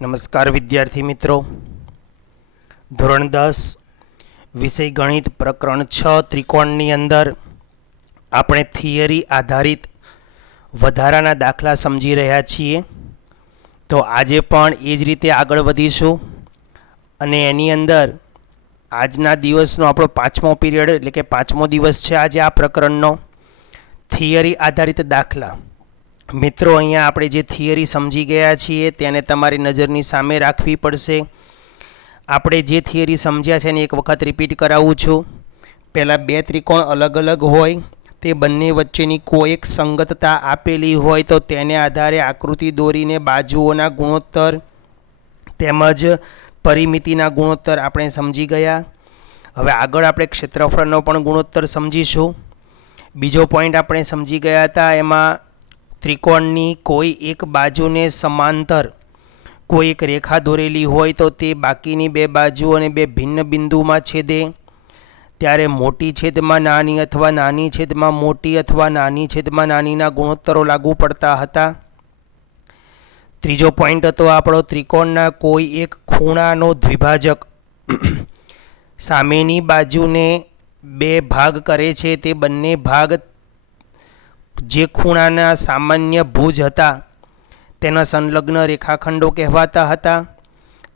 નમસ્કાર વિદ્યાર્થી મિત્રો, ધોરણ 10 વિષય ગણિત પ્રકરણ 6 ત્રિકોણની અંદર આપણે થિયરી આધારિત વધારાના દાખલા સમજી રહ્યા છીએ. તો આજે પણ એ જ રીતે આગળ વધીશું અને એની અંદર આજના દિવસનો આપણો 5મો પીરિયડ એટલે કે 5મો દિવસ છે આજે આ પ્રકરણનો. થિયરી આધારિત દાખલા. મિત્રો, અહીંયા આપણે જે થિયરી સમજી ગયા છીએ તેને તમારી નજરની સામે રાખવી પડશે. આપણે જે થિયરી સમજ્યા છે એને એક વખત રિપીટ કરાવું છું. પહેલાં બે ત્રિકોણ અલગ અલગ હોય, તે બંને વચ્ચેની કોઈ એક સંગતતા આપેલી હોય તો તેને આધારે આકૃતિ દોરીને બાજુઓના ગુણોત્તર તેમજ પરિમિતિના ગુણોત્તર આપણે સમજી ગયા. હવે આગળ આપણે ક્ષેત્રફળનો પણ ગુણોત્તર સમજીશું. બીજો પોઈન્ટ આપણે સમજી ગયા હતા, એમાં ત્રિકોણની કોઈ એક બાજુને સમાંતર કોઈ એક રેખા દોરેલી હોય તો તે બાકીની બે બાજુ અને બે ભિન્ન બિંદુમાં છેદે ત્યારે મોટી છેદમાં નાની અથવા નાની છેદમાં મોટી અથવા નાની છેદમાં નાનીના ગુણોત્તરો લાગુ પડતા હતા. ત્રીજો પોઈન્ટ હતો આપણો, ત્રિકોણના કોઈ એક ખૂણાનો દ્વિભાજક સામેની બાજુને બે ભાગ કરે છે. તે બંને ભાગ જે ખૂણાના સામાન્ય ભુજ હતા તેના સંલગ્ન રેખાખંડો કહેવાતા હતા.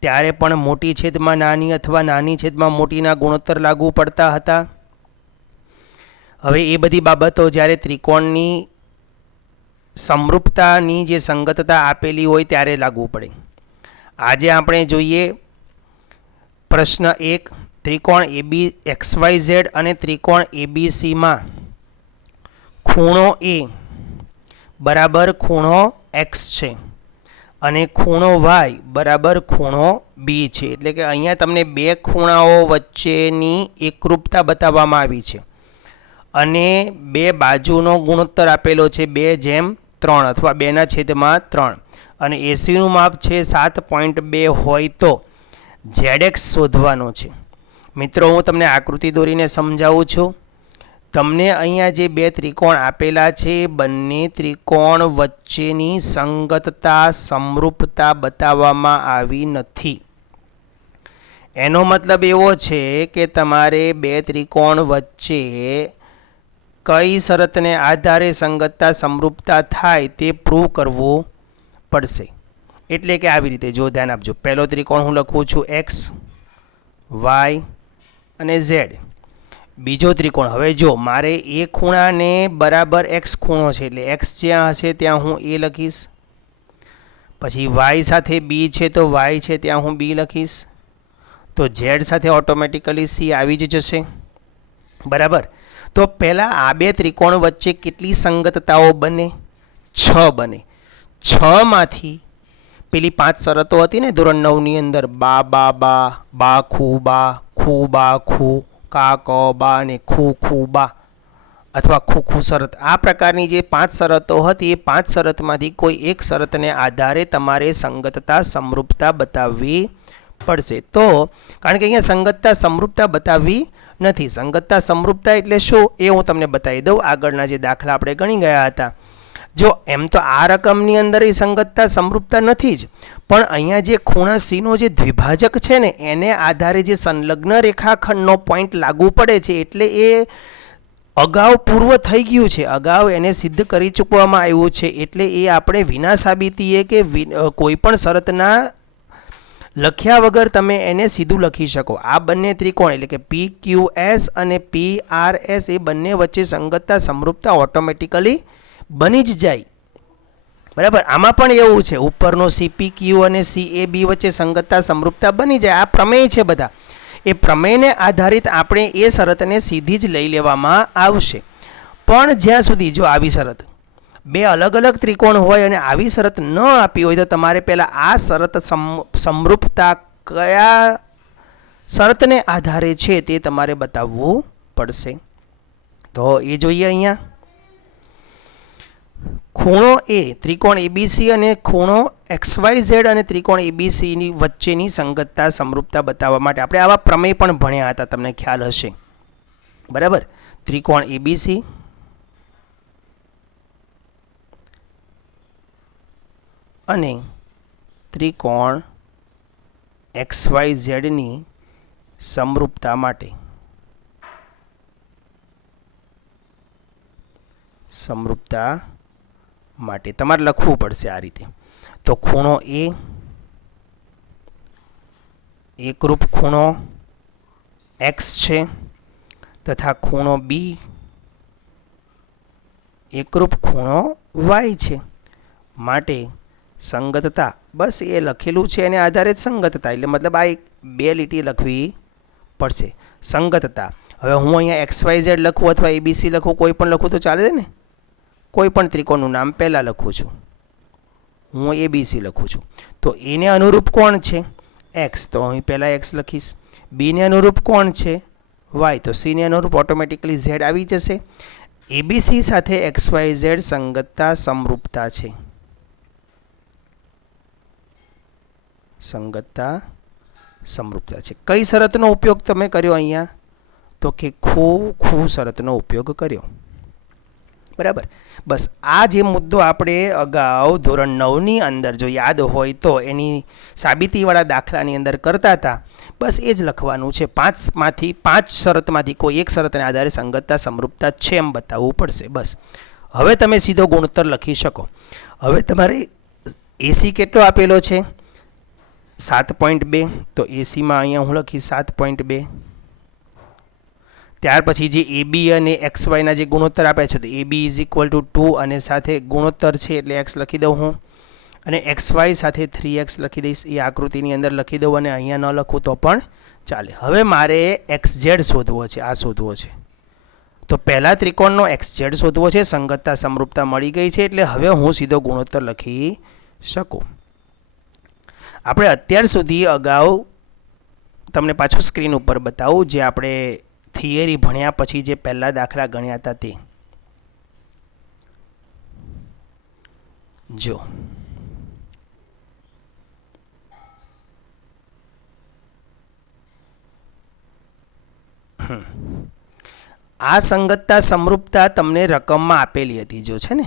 ત્યારે પણ મોટી છેદમાં નાની અથવા નાની છેદમાં મોટીના ગુણોત્તર લાગુ પડતા હતા. હવે એ બધી બાબતો જ્યારે ત્રિકોણની સમરૂપતાની જે સંગતતા આપેલી હોય ત્યારે લાગુ પડે. આજે આપણે જોઈએ પ્રશ્ન 1, ત્રિકોણ XYZ અને ત્રિકોણ ABCમાં ખૂણો A બરાબર ખૂણો X છે અને ખૂણો Y બરાબર ખૂણો B છે. એટલે કે અહીંયા તમને બે ખૂણાઓ વચ્ચેની એકરૂપતા બતાવવામાં આવી છે અને બે બાજુનો ગુણોત્તર આપેલો છે 2:3 અથવા 2/3 અને એસીનું માપ છે 7.2 હોય તો ZX શોધવાનો છે. મિત્રો, હું તમને આકૃતિ દોરીને સમજાવું છું. તમને અહીંયા જે બે ત્રિકોણ આપેલા છે બંને ત્રિકોણ વચ્ચેની સંગતતા સમરૂપતા બતાવવામાં આવી નથી. એનો મતલબ એવો છે કે તમારે બે ત્રિકોણ વચ્ચે કઈ શરતને આધારે સંગતતા સમરૂપતા થાય તે પ્રૂવ કરવું પડશે. એટલે કે આવી રીતે, જો ધ્યાન આપજો, પહેલો ત્રિકોણ હું લખું છું X, Y અને Z. બીજો ત્રિકોણ, હવે જો મારે એ ખૂણાને બરાબર X ખૂણો છે એટલે X જ્યાં હશે ત્યાં હું A લખીશ. પછી Y સાથે B છે તો Y છે ત્યાં હું B લખીશ. તો Z સાથે ઓટોમેટિકલી C આવી જ જશે. બરાબર. તો પહેલાં આ બે ત્રિકોણ વચ્ચે કેટલી સંગતતાઓ બને? 6 બને. 6માંથી પેલી 5 શરતો હતી ને ધોરણ 9ની અંદર, બા બા બા, બા ખૂ બા, ખૂ બા ખૂ, કા ક બા અને ખૂ ખૂ બા અથવા ખૂ ખૂ શરત. આ પ્રકારની જે 5 શરતો હતી એ 5 શરતમાંથી કોઈ એક શરતને આધારે તમારે સંગતતા સમરૂપતા બતાવવી પડશે. તો કારણ કે અહીંયા સંગતતા સમરૂપતા બતાવવી નથી. સંગતતા સમરૂપતા એટલે શું એ હું તમને બતાવી દઉં. આગળના જે દાખલા આપણે ગણી ગયા હતા, જો એમ તો આ રકમની અંદર એ સંગતતા સમરૂપતા નથી જ, પણ અહીંયા જે ખૂણા Cનો જે દ્વિભાજક છે ને એને આધારે જે સંલગ્ન રેખાખંડનો પોઈન્ટ લાગુ પડે છે એટલે એ અગાઉ પૂર્વ થઈ ગયું છે, અગાઉ એને સિદ્ધ કરી ચૂકવામાં આવ્યું છે. એટલે એ આપણે વિના સાબિતીએ કે કોઈ પણ શરતના લખ્યા વગર તમે એને સીધું લખી શકો. આ બંને ત્રિકોણ એટલે કે PQS અને PRS એ બંને વચ્ચે સંગતતા સમરૂપતા ઓટોમેટિકલી બની જ જાય. બરાબર. આમાં પણ એવું છે, ઉપરનો CPQ અને CAB વચ્ચે સંગતતા સમરૂપતા બની જાય. આ પ્રમેય છે બધા. એ પ્રમેયને આધારિત આપણે એ શરતને સીધી જ લઈ લેવામાં આવશે. પણ જ્યાં સુધી જો આવી શરત બે અલગ અલગ ત્રિકોણ હોય અને આવી શરત ન આપી હોય તો તમારે પહેલાં આ શરત સમરૂપતા કયા શરતને આધારે છે તે તમારે બતાવવું પડશે. તો એ જોઈએ અહીંયા. ખૂણો A, ત્રિકોણ ABC અને ખૂણો XYZ અને ત્રિકોણ ABCની વચ્ચેની સંગતતા સમરૂપતા બતાવવા માટે આપણે આવા પ્રમેય પણ ભણ્યા હતા, તમને ખ્યાલ હશે. બરાબર. ત્રિકોણ ABC અને ત્રિકોણ XYZ ની સમરૂપતા માટે તમારે લખવું પડશે આ રીતે. તો ખૂણો એ એકરૂપ ખૂણો x છે તથા ખૂણો બી એકરૂપ ખૂણો y છે. માટે સંગતતા, બસ એ લખેલું છે એને આધારે જ સંગતતા, એટલે મતલબ આ એક બે લીટી લખવી પડશે. સંગતતા, હવે હું અહીંયા XYZ લખું અથવા ABC લખું, કોઈ પણ લખું તો ચાલે ને. કોઈ પણ ત્રિકોણનું નામ પહેલાં લખું છું, હું ABC લખું છું. તો એને અનુરૂપ કોણ છે x, તો અહીં પહેલાં x લખીશ. બીને અનુરૂપ કોણ છે y, તો સીને અનુરૂપ ઓટોમેટિકલી z આવી જશે. ABC સાથે XYZ સંગતતા સમરૂપતા છે. સંગતતા સમરૂપતા છે. કઈ શરતનો ઉપયોગ તમે કર્યો અહીંયા, તો કે ખૂ શરતનો ઉપયોગ કર્યો. બરાબર. બસ આ જે મુદ્દો આપણે અગાઉ ધોરણ 9ની અંદર જો યાદ હોય તો એની સાબિતીવાળા દાખલાની અંદર કરતા હતા, બસ એ જ લખવાનું છે. 5 શરતમાંથી કોઈ એક શરતને આધારે સંગતતા સમરૂપતા છે એમ બતાવવું પડશે. બસ હવે તમે સીધો ગુણોત્તર લખી શકો. હવે તમારે એસી કેટલો આપેલો છે 7.2, તો એસીમાં અહીંયા હું લખીશ 7.2. ત્યાર પછી જે AB અને XYના જે ગુણોત્તર આપ્યા છે, તો AB = 2 અને સાથે ગુણોત્તર છે એટલે x લખી દઉં હું, અને XY સાથે 3x લખી દઈશ. એ આકૃતિની અંદર લખી દઉં અને અહીંયા ન લખું તો પણ ચાલે. હવે મારે XZ શોધવો છે, આ શોધવો છે. તો પહેલા ત્રિકોણનો XZ શોધવો છે. સંગતતા સમરૂપતા મળી ગઈ છે એટલે હવે હું સીધો ગુણોત્તર લખી શકું. આપણે અત્યાર સુધી અગાઉ તમને પાછું સ્ક્રીન ઉપર બતાવું, જે આપણે થિયરી ભણ્યા પછી જે પહેલા દાખલા ગણ્યા હતા તે જો. આ સંગતતા સમરૂપતા તમને રકમમાં આપેલી હતી જો છે ને,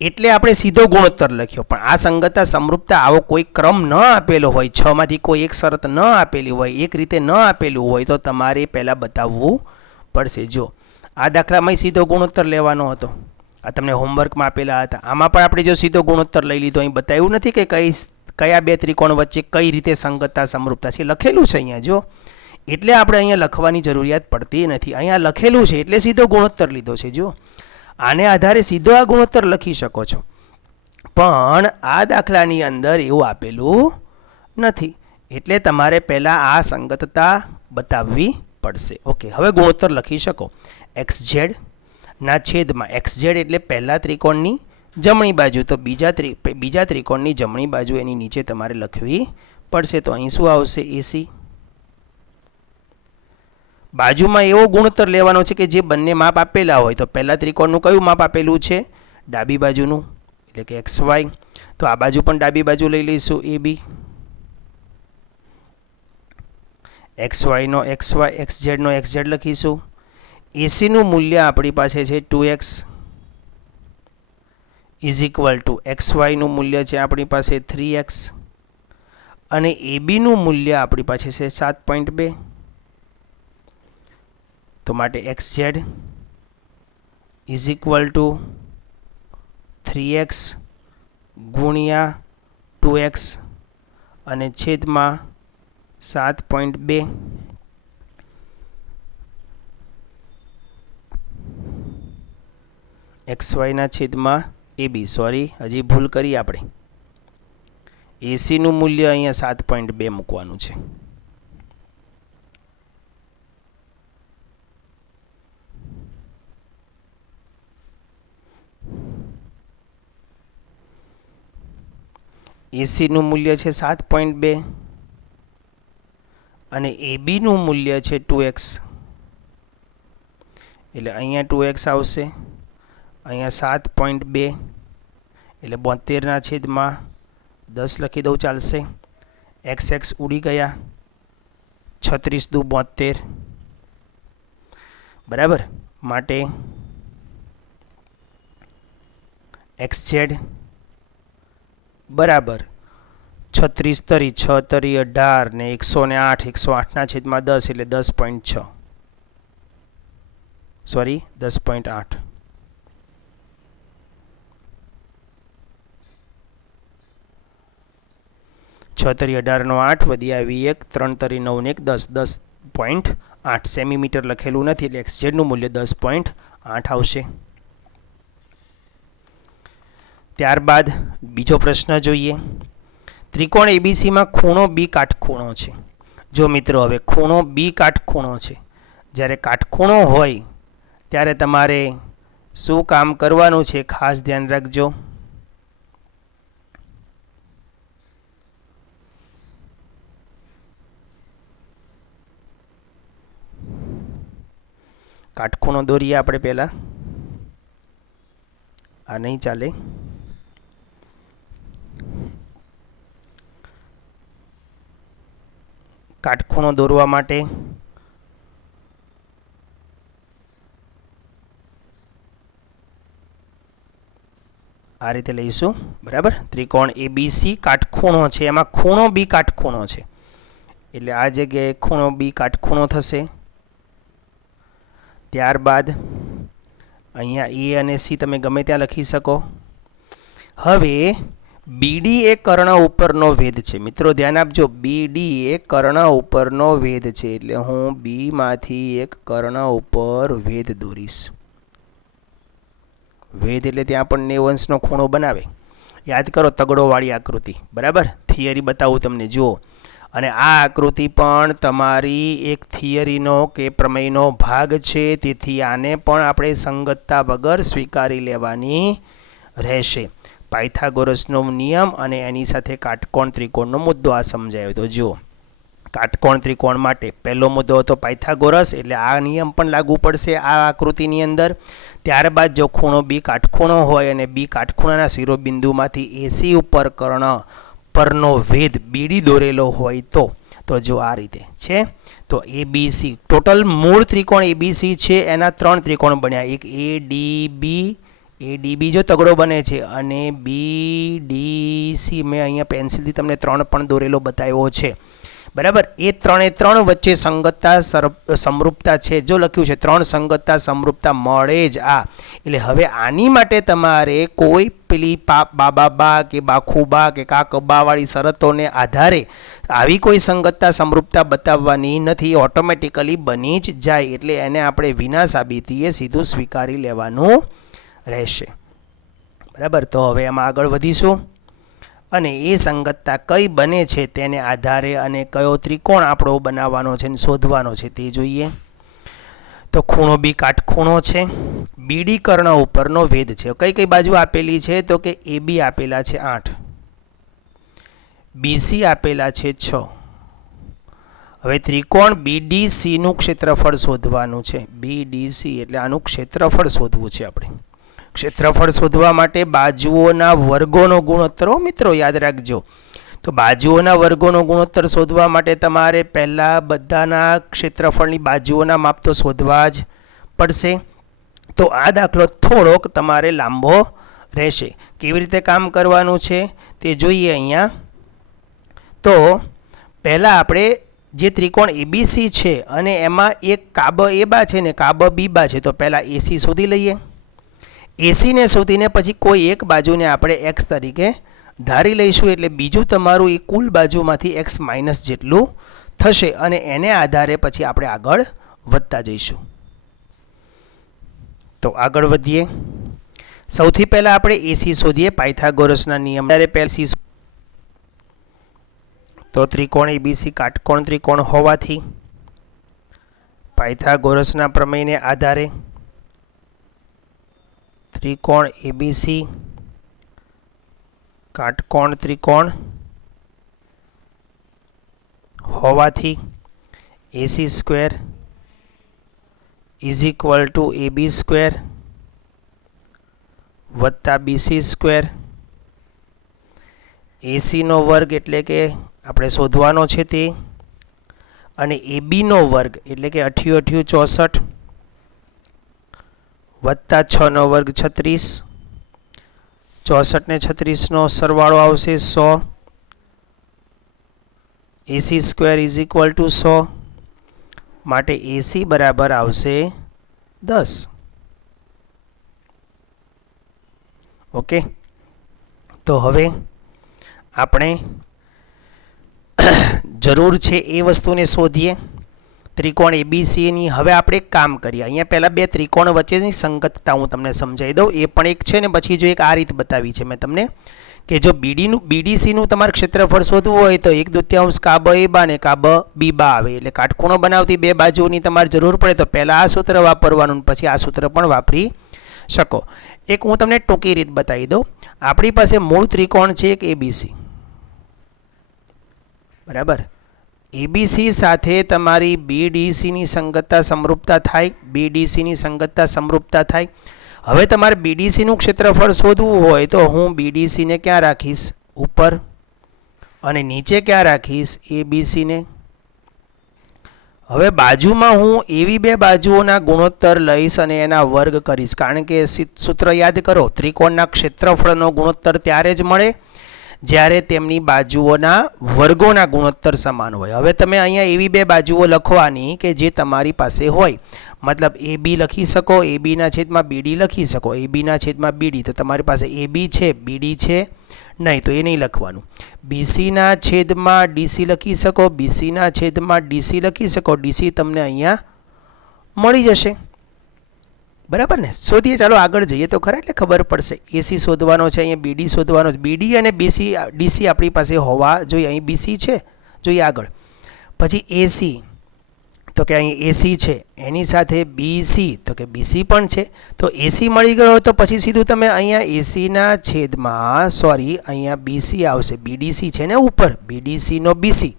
એટલે આપણે સીધો ગુણોત્તર લખ્યો. પણ આ સંગતતા સમરૂપતા આવો કોઈ ક્રમ ન આપેલો હોય, 6 માંથી કોઈ એક શરત ન આપેલી હોય, એક રીતે ન આપેલું હોય, તો તમારે પહેલાં બતાવવું પડશે. જો આ દાખલામાં સીધો ગુણોત્તર લેવાનો હતો, આ તમને હોમવર્કમાં આપેલા હતા. આમાં પણ આપણે જો સીધો ગુણોત્તર લઈ લીધો, અહીં બતાવ્યું નથી કે કયા બે ત્રિકોણ વચ્ચે કઈ રીતે સંગતતા સમરૂપતા છે, લખેલું છે અહીંયા જો. એટલે આપણે અહીંયા લખવાની જરૂરિયાત પડતી નથી, અહીંયા લખેલું છે એટલે સીધો ગુણોત્તર લીધો છે. જો આને આધારે સીધો આ ગુણોત્તર લખી શકો છો, પણ આ દાખલાની અંદર એવું આપેલું નથી, એટલે તમારે પહેલાં આ સંગતતા બતાવવી પડશે. ઓકે, હવે ગુણોત્તર લખી શકો. XZ ના છેદમાં, XZ એટલે પહેલા ત્રિકોણની જમણી બાજુ, તો બીજા ત્રિકોણની જમણી બાજુ એની નીચે તમારે લખવી પડશે. તો અહીં શું આવશે? AC. બાજુમાં એવો ગુણોત્તર લેવાનો છે કે જે બંને માપ આપેલા હોય. તો પહેલા ત્રિકોણનું કયું માપ આપેલું છે? ડાબી બાજુનું, એટલે કે XY. તો આ બાજુ પણ ડાબી બાજુ લઈ લઈશું AB. XY નો XY, XZ નો XZ લખીશું. AC નું મૂલ્ય આપણી પાસે છે 2x = XY નું મૂલ્ય છે આપણી પાસે 3x અને AB નું મૂલ્ય આપણી પાસે છે 7.2. તો માટે XZ = 3x ગુણ્યા 2x અને છેદમાં 7.2. XY ના છેદમાં AB. સોરી, હજી ભૂલ કરી આપણે. AC નું મૂલ્ય અહીંયા 7.2 મૂકવાનું છે. AC નું મૂલ્ય છે 7.2 અને AB નું મૂલ્ય છે 2x, એટલે અહીંયા 2x આવશે, અહીંયા 7.2 એટલે 72/10 લખી દઉં, ચાલશે. XX ઉડી ગયા, 36 દુ 72. બરાબર. માટે XZ બરાબર 36 તરી 6 તરી 18 ને 108 108 છેદમાં 10 એટલે 10.6 સોરી 10.8 6 તરી 18 નો 8 વધી આવી 1 3 તરી 9 ને 1 10 10.8 સેમીમીટર લખેલું નથી એટલે XZ નું મૂલ્ય 10.8 આવશે. ત્યારબાદ બીજો પ્રશ્ન જોઈએ. ત્રિકોણ ABC માં ખૂણો B કાટખૂણો છે. જો મિત્રો હવે ખૂણો B કાટખૂણો છે, જ્યારે કાટખૂણો હોય ત્યારે તમારે શું કામ કરવાનું છે ખાસ ધ્યાન રાખજો. કાટખૂણો દોરીએ આપણે પહેલા. આ નહીં ચાલે. કાટખૂણો દોરવા માટે આ રીતે લઈશું. બરાબર. ત્રિકોણ ABC કાટખૂણો છે, એમાં ખૂણો B કાટખૂણો છે એટલે આ જગ્યાએ ખૂણો B કાટખૂણો થશે. ત્યારબાદ અહીંયા A અને C તમે ગમે ત્યાં લખી શકો. હવે BD એ કર્ણ ઉપરનો વેધ છે. મિત્રો ધ્યાન આપજો, BD એ કર્ણ ઉપરનો વેધ છે એટલે હું B માંથી એક કર્ણ ઉપર વેધ દોરીશ. વેધ એટલે ત્યાં પણ 90 અંશનો ખૂણો બનાવે. યાદ કરો તગડોવાળી આકૃતિ. બરાબર. થિયરી બતાવું તમને, જુઓ. અને આ આકૃતિ પણ તમારી એક થિયરીનો કે પ્રમેયનો ભાગ છે, તેથી આને પણ આપણે સંગતતા વગર સ્વીકારી લેવાની રહેશે. પાયથાગોરસનો નિયમ અને એની સાથે કાટકોણ ત્રિકોણનો મુદ્દો આ સમજાયો. તો જુઓ, કાટકોણ ત્રિકોણ માટે પહેલો મુદ્દો હતો પાયથાગોરસ, એટલે આ નિયમ પણ લાગુ પડશે આ આકૃતિની અંદર. ત્યારબાદ જો ખૂણો B કાટખૂણો હોય અને B કાટખૂણાના શિરોબિંદુમાંથી AC ઉપર કર્ણ પરનો વેધ BD દોરેલો હોય તો જો આ રીતે છે. તો ABC ટોટલ મૂળ ત્રિકોણ ABC છે એના 3 ત્રિકોણ બન્યા. એક ADB જો તગડો બને છે અને BDC મેં અહીંયા પેન્સિલથી તમને 3 પણ દોરેલો બતાવ્યો છે. બરાબર. એ 3 વચ્ચે સંગતતા સમરૂપતા છે. જો લખ્યું છે 3 સંગતતા સમરૂપતા મળે જ આ. એટલે હવે આની માટે તમારે કોઈ પેલી બાબા કે બાખુબા કે કાકબા વાળી શરતોને આધારે આવી કોઈ સંગતતા સમરૂપતા બતાવવાની નથી, ઓટોમેટિકલી બની જ જાય. એટલે એને આપણે વિના સાબિતીએ સીધું સ્વીકારી લેવાનું રહેશે. બરાબર. તો હવે એમાં આગળ વધીશું અને એ સંગતતા કઈ બને છે તેને આધારે અને કયો ત્રિકોણ આપણો બનાવવાનો છે અને શોધવાનો છે તે જોઈએ. તો ખૂણો B કાટખૂણો છે, BD કર્ણ ઉપરનો વેધ છે. કઈ કઈ બાજુ આપેલી છે તો કે AB આપેલા છે 8, BC આપેલા છે 6. હવે ત્રિકોણ BDC નું ક્ષેત્રફળ શોધવાનું છે. BDC એટલે આનું ક્ષેત્રફળ શોધવું છે આપણે. ક્ષેત્રફળ શોધવા માટે બાજુઓના વર્ગોનો ગુણોત્તર, મિત્રો યાદ રાખજો. તો બાજુઓના વર્ગોનો ગુણોત્તર શોધવા માટે તમારે પહેલા બધાના ક્ષેત્રફળની બાજુઓના માપ તો શોધવા જ પડશે. તો આ દાખલો થોડોક તમારે લાંબો રહેશે. કેવી રીતે કામ કરવાનું છે તે જોઈએ અહીંયા. તો પહેલા આપણે જે ત્રિકોણ ABC છે અને એમાં એક કાબ A છે ને કાબ B છે, તો પહેલા AC શોધી લઈએ. AC ને શોધીને પછી કોઈ એક બાજુને આપણે x તરીકે ધારી લઈશું, એટલે બીજું તમારું એ કુલ બાજુમાંથી x માઇનસ જેટલું થશે અને એને આધારે પછી આપણે આગળ વધતા જઈશું. તો આગળ વધીએ. સૌથી પહેલા આપણે AC શોધીએ પાયથાગોરસના નિયમ. તો ત્રિકોણ ABC કાટકોણ ત્રિકોણ હોવાથી પાયથાગોરસના પ્રમેયને આધારે ત્રિકોણ ABC કાટકોણ ત્રિકોણ હોવાથી AC square is equal to AB square વત્તા BC સ્ક્વેર. AC નો વર્ગ એટલે કે આપણે શોધવાનો છે તે, અને AB નો વર્ગ એટલે કે 88 64 વત્તા 6 નો વર્ગ 36, 64 ને 36 નો સરવાળો આવશે 100, AC square is equal to 100 માટે AC બરાબર આવશે 10. ઓકે, તો હવે આપણે જરૂર છે એ વસ્તુને શોધીએ ત્રિકોણ ABCની. હવે આપણે એક કામ કરીએ, અહીંયા પહેલાં બે ત્રિકોણ વચ્ચેની સંગતતા હું તમને સમજાવી દઉં. એ પણ એક છે ને પછી જો એક આ રીત બતાવી છે મેં તમને કે જો BDCનું તમારે ક્ષેત્રફળ શોધવું હોય તો 1/2 કાબ A ને કાબ B આવે, એટલે કાટખૂણો બનાવતી બે બાજુની તમારે જરૂર પડે તો પહેલાં આ સૂત્ર વાપરવાનું, પછી આ સૂત્ર પણ વાપરી શકો. એક હું તમને ટૂંકી રીત બતાવી દઉં. આપણી પાસે મૂળ ત્રિકોણ છે એક ABC, બરાબર. ABC સાથે તમારી BDCની સંગતતા સમરૂપતા થાય, BDCની સંગતતા સમરૂપતા થાય. હવે તમારે BDCનું ક્ષેત્રફળ શોધવું હોય તો હું BDCને ક્યાં રાખીશ? ઉપર, અને નીચે ક્યાં રાખીશ? ABCને. હવે બાજુમાં હું એવી બે બાજુઓના ગુણોત્તર લઈશ અને એના વર્ગ કરીશ, કારણ કે સૂત્ર યાદ કરો, ત્રિકોણના ક્ષેત્રફળનો ગુણોત્તર ત્યારે જ મળે જ્યારે તેમની બાજુઓના વર્ગોના ગુણોત્તર સમાન હોય. હવે તમે અહીંયા એવી બે બાજુઓ લખવાની કે જે તમારી પાસે હોય, મતલબ AB લખી શકો, ABના છેદમાં BD લખી શકો, ABના છેદમાં BD. તો તમારી પાસે AB છે, BD છે નહીં, તો એ નહીં લખવાનું. BCના છેદમાં DC લખી શકો, BCના છેદમાં DC લખી શકો, DC તમને અહીંયા મળી જશે, બરાબર ને. શોધીએ, ચાલો આગળ જઈએ તો ખરા, એટલે ખબર પડશે. AC શોધવાનો છે, અહીંયા BD શોધવાનો છે. BD અને DC આપણી પાસે હોવા જોઈએ. અહીં BC છે, જોઈએ આગળ. પછી AC, તો કે અહીં AC છે, એની સાથે BC, તો કે BC પણ છે. તો AC મળી ગયો તો પછી સીધું તમે અહીંયા ACના છેદમાં, અહીંયા BC આવશે, BDC છે ને ઉપર, BDCનો BC,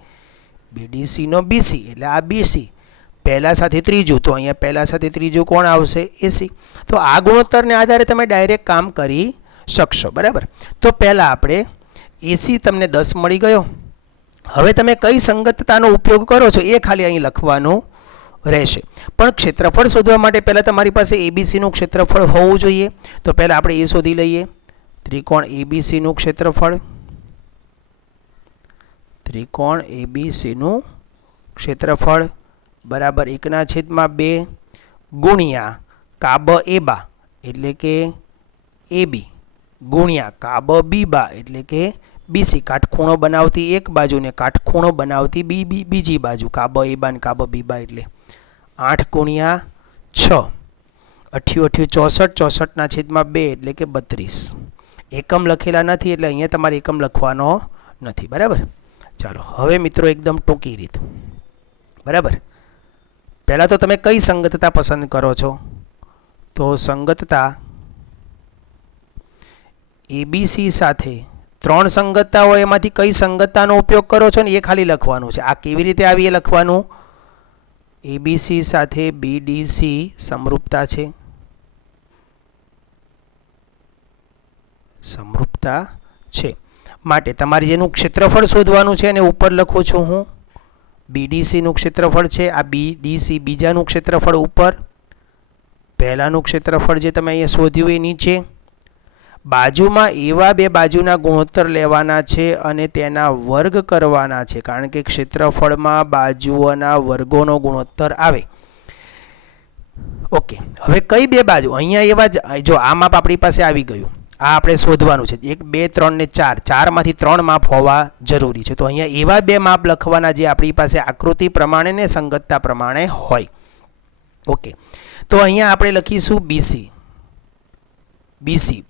BDCનો BC એટલે આ BC. પહેલા સાથે ત્રીજું, તો અહીંયા પહેલા સાથે ત્રીજું કોણ આવશે? AC. તો આ ગુણોત્તરને આધારે તમે ડાયરેક્ટ કામ કરી શકશો, બરાબર. તો પહેલાં આપણે AC તમને 10 મળી ગયો. હવે તમે કઈ સંગતતાનો ઉપયોગ કરો છો એ ખાલી અહીં લખવાનું રહેશે. પણ ક્ષેત્રફળ શોધવા માટે પહેલાં તમારી પાસે ABCનું ક્ષેત્રફળ હોવું જોઈએ. તો પહેલાં આપણે એ શોધી લઈએ. ત્રિકોણ ABCનું ક્ષેત્રફળ, ત્રિકોણ ABCનું ક્ષેત્રફળ બરાબર 1/2 ગુણ્યા કાબ A એટલે કે AB ગુણ્યા કાબ B એટલે કે BC. કાટખૂણો બનાવતી એક બાજુ ને કાટખૂણો બનાવતી બીજી બાજુ, કાબ A ને કાબ B એટલે 8 ગુણ્યા 6, 88 64, 64ના છેદમાં 2 એટલે કે 32. એકમ લખેલા નથી એટલે અહીંયા તમારે એકમ લખવાનો નથી, બરાબર. ચાલો હવે મિત્રો એકદમ ટૂંકી રીત, બરાબર. પહેલાં તો તમે કઈ સંગતતા પસંદ કરો છો? તો સંગતતા ABC સાથે 3 સંગતતા હોય એમાંથી કઈ સંગતતાનો ઉપયોગ કરો છો ને એ ખાલી લખવાનું છે. આ કેવી રીતે આવી એ લખવાનું. ABC સાથે BDC સમરૂપતા છે, સમરૂપતા છે માટે તમારે જેનું ક્ષેત્રફળ શોધવાનું છે એને ઉપર લખું છું હું. BDCનું ક્ષેત્રફળ છે, આ BDC બીજાનું ક્ષેત્રફળ ઉપર, પહેલાનું ક્ષેત્રફળ જે તમે અહીંયા શોધ્યું એ નીચે. બાજુમાં એવા બે બાજુના ગુણોત્તર લેવાના છે અને તેના વર્ગ કરવાના છે, કારણ કે ક્ષેત્રફળમાં બાજુઓના વર્ગોનો ગુણોત્તર આવે. ઓકે, હવે કઈ બે બાજુ? અહીંયા એવા જ, જો આ માપ આપણી પાસે આવી ગયું, આ આપણે શોધવાનું છે. 1 2 3 ને 4, 4માંથી 3 માપ હોવા જરૂરી છે. તો અહીંયા એવા બે માપ લખવાના જે આપણી પાસે આકૃતિ પ્રમાણે ને સંગતતા પ્રમાણે હોય. ઓકે, તો અહીંયા આપણે લખીશું BC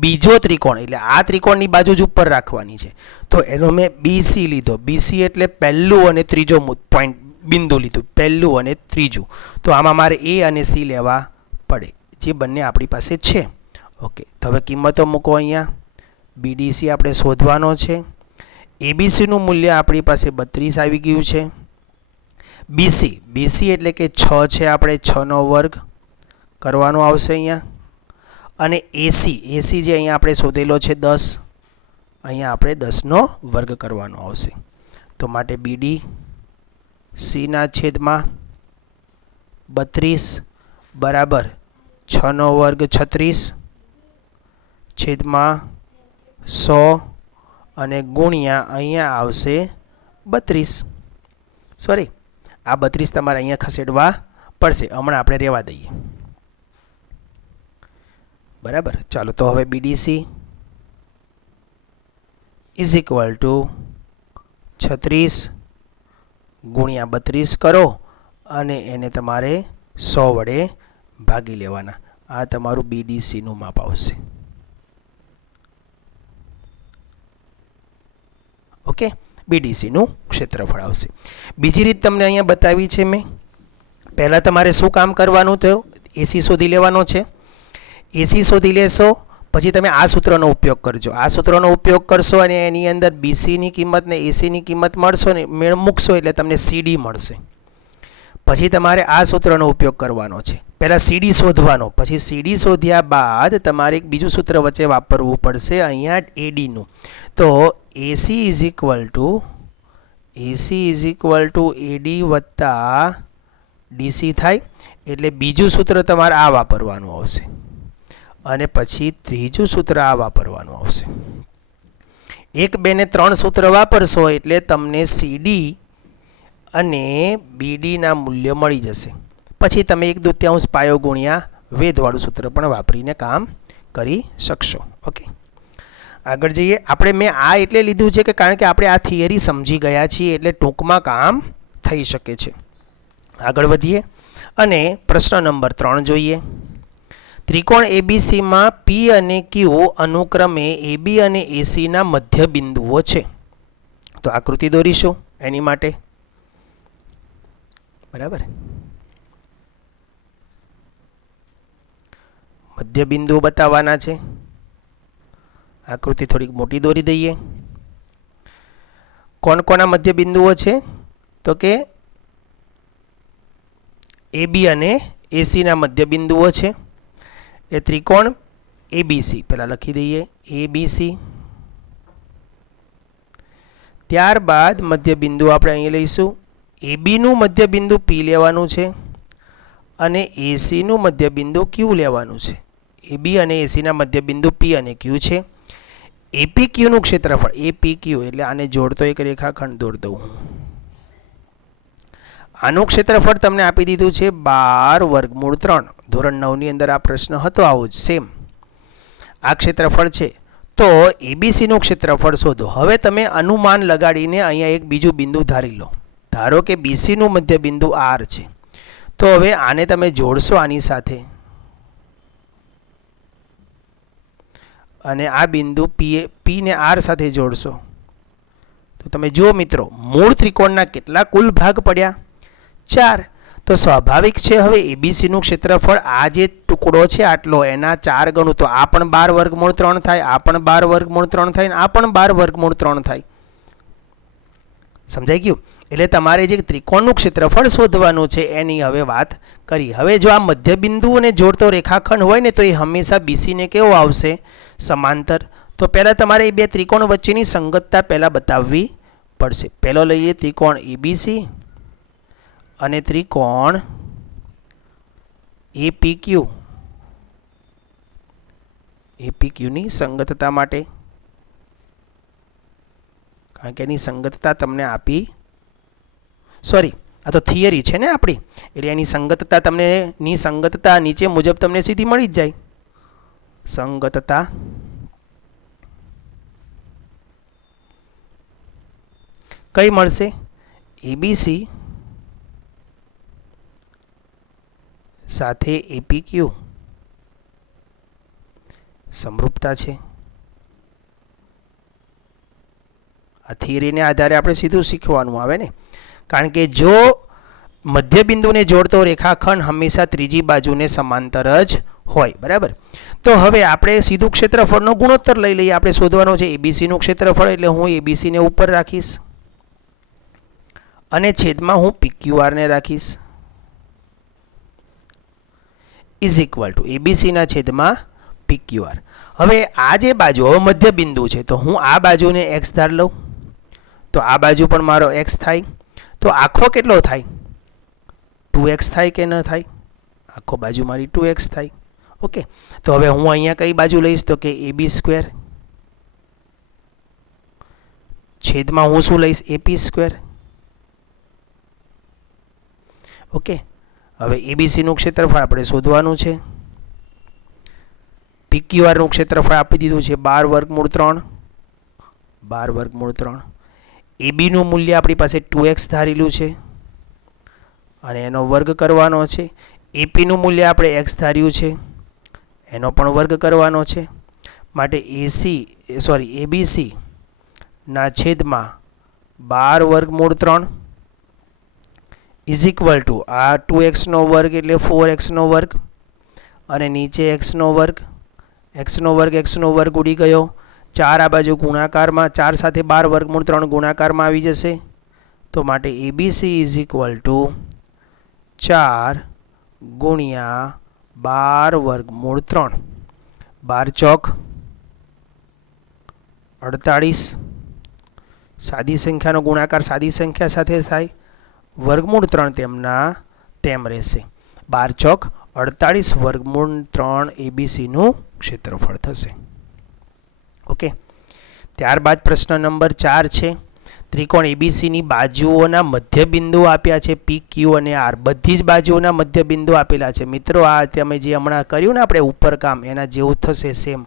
બીજો ત્રિકોણ, એટલે આ ત્રિકોણની બાજુ જ ઉપર રાખવાની છે. તો એનો મેં BC લીધો. BC એટલે પહેલું અને ત્રીજો પોઈન્ટ, બિંદુ લીધું, પહેલું અને ત્રીજું. તો આમાં મારે A અને C લેવા પડે, જે બંને આપણી પાસે છે. ઓકે, તો હવે કિંમતો મૂકો અહીંયા. BDC આપણે શોધવાનો છે. ABCનું મૂલ્ય આપણી પાસે 32 આવી ગયું છે. BC એટલે કે 6 છે, આપણે 6નો વર્ગ કરવાનો આવશે અહીંયા. અને AC જે અહીંયા આપણે શોધેલો છે 10, અહીંયા આપણે 10નો વર્ગ કરવાનો આવશે. તો માટે BDCના છેદમાં 32 બરાબર 6નો વર્ગ 36 છેદમાં 100 અને ગુણ્યા અહીંયા આવશે 32. સોરી, આ 32 તમારે અહીંયા ખસેડવા પડશે, હમણાં આપણે રહેવા દઈએ. બરાબર. ચાલો તો હવે BDC ઇઝ ઇક્વલ ટુ 36 ગુણ્યા 32 કરો અને એને તમારે 100 વડે ભાગી લેવાના. આ તમારું BDCનું માપ આવશે. ઓકે, BDCનું ક્ષેત્રફળ આવશે. બીજી રીત તમને અહીંયા બતાવી છે મેં. પહેલાં તમારે શું કામ કરવાનું થયું? AC શોધી લેવાનો છે. AC શોધી લેશો પછી તમે આ સૂત્રનો ઉપયોગ કરજો. આ સૂત્રનો ઉપયોગ કરશો અને એની અંદર BCની કિંમત ને ACની કિંમત મળશો ને મેળ મૂકશો એટલે તમને CD મળશે. પછી તમારે આ સૂત્રનો ઉપયોગ કરવાનો છે. પહેલાં CD શોધવાનો, પછી CD શોધ્યા બાદ તમારે એક બીજું સૂત્ર વચ્ચે વાપરવું પડશે અહીંયા ADનું. તો AC is equal to AD વત્તા DC થાય. એટલે બીજું સૂત્ર તમારે આ વાપરવાનું આવશે અને પછી ત્રીજું સૂત્ર આ વાપરવાનું આવશે. 1, 2 ને 3 સૂત્ર વાપરશો એટલે તમને CD અને BDના મૂલ્ય મળી જશે. પછી તમે 1/2 પાયો ગુણ્યા વેધવાળું સૂત્ર પણ વાપરીને કામ કરી શકશો. ઓકે, આગળ જઈએ. મેં આ એટલે લીધું છે કે કારણ કે આપણે આ થિયરી સમજી ગયા છીએ એટલે ટૂંકમાં કામ થઈ શકે છે. આગળ વધીએ અને પ્રશ્ન નંબર 3 જોઈએ. ત્રિકોણ ABCમાં P અને Q અનુક્રમે AB અને ACના મધ્ય બિંદુઓ છે. તો આકૃતિ દોરીશું એની માટે. બરાબર, મધ્ય બિંદુઓ બતાવવાના છે. આકૃતિ થોડીક મોટી દોરી દઈએ. કોણ કોના મધ્ય બિંદુઓ છે? તો કે AB અને ACના મધ્ય બિંદુઓ છે. એ ત્રિકોણ ABC પહેલાં લખી દઈએ, ABC. ત્યારબાદ મધ્ય બિંદુ આપણે અહીં લઈશું. ABનું મધ્ય બિંદુ P લેવાનું છે અને ACનું મધ્ય બિંદુ Q લેવાનું છે. AB અને ACના મધ્ય બિંદુ P અને Q છે. APQનું ક્ષેત્રફળ, APQ એટલે આને જોડતો એક રેખાખંડ દોર દઉં. આનું ક્ષેત્રફળ તમને આપી દીધું છે 12√3. ધોરણ 9ની અંદર આ પ્રશ્ન હતો આવો જ સેમ. આ ક્ષેત્રફળ છે. તો ABCનું ક્ષેત્રફળ શોધો. હવે તમે અનુમાન લગાડીને અહીંયા એક બીજું બિંદુ ધારી લો. ધારો કે BCનું મધ્ય બિંદુ R છે. તો હવે આને તમે જોડશો આની સાથે અને આ બિંદુ P ને R સાથે જોડશો તો તમે જુઓ મિત્રો, મૂળ ત્રિકોણના કેટલા કુલ ભાગ પડ્યા? 4. તો સ્વાભાવિક છે હવે ABCનું ક્ષેત્રફળ આ જે ટુકડો છે આટલો એના 4 ગણું. તો આ પણ 12√3 થાય, આ પણ 12√3 થાય ને આ પણ 12√3 થાય. સમજાઈ ગયું? એટલે તમારે જે ત્રિકોણનું ક્ષેત્રફળ શોધવાનું છે એની હવે વાત કરી. હવે જો આ મધ્ય બિંદુઓને જોડતો રેખાખંડ હોય ને તો એ હંમેશા BCને કેવો આવશે? સમાંતર. તો પહેલાં તમારે એ બે ત્રિકોણ વચ્ચેની સંગતતા પહેલાં બતાવવી પડશે. પહેલો લઈએ ત્રિકોણ ABC અને ત્રિકોણ APQની સંગતતા માટે, કારણ કે એની સંગતતા તમને આપી, સોરી આ તો થિયરી છે ને આપણી, એટલે એની સંગતતા તમને ની સંગતતા નીચે મુજબ તમને સીધી મળી જ જાય. સંગતતા કઈ મળશે? ABC સાથે APQ સમરૂપતા છે. આ થિયરીને આધારે આપણે સીધું શીખવાનું આવે ને, કારણ કે જો મધ્ય બિંદુને જોડતો રેખાખંડ હંમેશા ત્રીજી બાજુને સમાંતર જ હોય. બરાબર. તો હવે આપણે સીધું ક્ષેત્રફળનો ગુણોત્તર લઈ લઈએ. આપણે શોધવાનો છે ABCનું ક્ષેત્રફળ, એટલે હું ABCને ઉપર રાખીશ અને છેદમાં હું PQRને રાખીશ. ઇઝ ઇક્વલ ટુ ABCના છેદમાં PQR. હવે આ જે બાજુ હવે મધ્ય બિંદુ છે તો હું આ બાજુને X ધાર લઉં તો આ બાજુ પણ મારો X થાય. તો આખો કેટલો થાય? 2x થાય કે ન થાય? આખો બાજુ મારી 2x થાય. ઓકે, તો હવે હું અહીંયા કઈ બાજુ લઈશ તો કે AB² છેદમાં હું શું લઈશ? AP square. ઓકે, હવે એબીસીનું ક્ષેત્રફળ આપણે શોધવાનું છે. PQRનું ક્ષેત્રફળ આપી દીધું છે 12 વર્ગમૂળ 3. 12 વર્ગમૂળ 3. એબીનું મૂલ્ય આપણી પાસે 2x ધારેલું છે અને એનો વર્ગ કરવાનો છે. એપીનું મૂલ્ય આપણે x ધાર્યું છે, એનો પણ વર્ગ કરવાનો છે. માટે એબીસી ના છેદમાં 12 વર્ગમૂળ 3 ઇઝ ઇક્વલ ટુ આ 2x નો વર્ગ એટલે 4x નો વર્ગ અને નીચે x નો વર્ગ. x નો વર્ગ ઉડી ગયો. 4 આ બાજુ ગુણાકારમાં, 4 સાથે 12 વર્ગમૂળ 3 ગુણાકારમાં આવી જશે. તો માટે એબીસી ઇઝ ઇક્વલ ટુ 4 ગુણ્યા 12 વર્ગમૂળ 3. 12 ચોક 48. સાદી સંખ્યાનો ગુણાકાર સાદી સંખ્યા સાથે થાય. વર્ગમૂળ 3 તેમના તેમ રહેશે. 12 ચોક 48 વર્ગમૂળ 3 એબીસીનું ક્ષેત્રફળ થશે. ઓકે, ત્યારબાદ પ્રશ્ન નંબર 4 છે. ત્રિકોણ એબીસીની બાજુઓના મધ્યબિંદુ આપ્યા છે પી, ક્યુ અને આર. બધી જ બાજુઓના મધ્યબિંદુ આપેલા છે. મિત્રો, આ તમે જે હમણાં કર્યું ને આપણે ઉપર કામ, એના જેવું થશે સેમ.